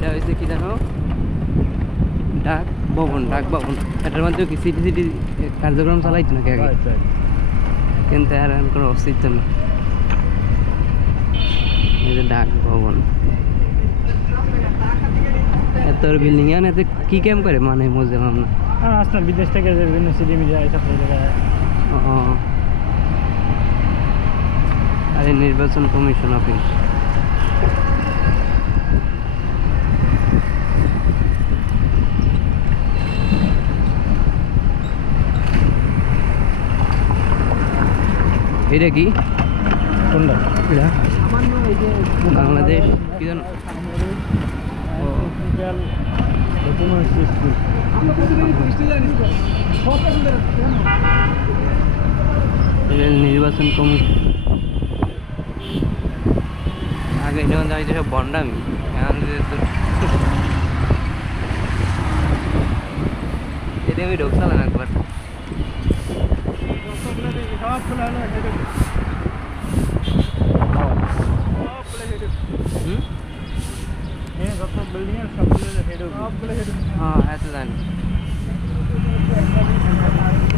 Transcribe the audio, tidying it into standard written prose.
এটা হয়েছে কি জানো, ডাক ভবন। এটার মধ্যে কি সিটি সিটি কার্যক্রম চালাইতো নাকি আগে, কিন্তু আর কোনো অস্তিত্ব নেই। এই যে ডাক ভবন, এত বিল্ডিং এতে কি ক্যাম করে মানে বুঝলাম না। আসলাম বিদেশ থেকে যে বিভিন্ন সিটি মিডিয়া এইসব জায়গায়। ও আরে নির্বাচন কমিশন অফিস। এটা কি কোনটা? এটা বাংলাদেশ কি জানো, নির্বাচন কমিশন। আগে যেমন যাইতে সব বন্ডামি, এটা আমি ঢোকসালাম একবার। হ্যাঁ, এত জানি।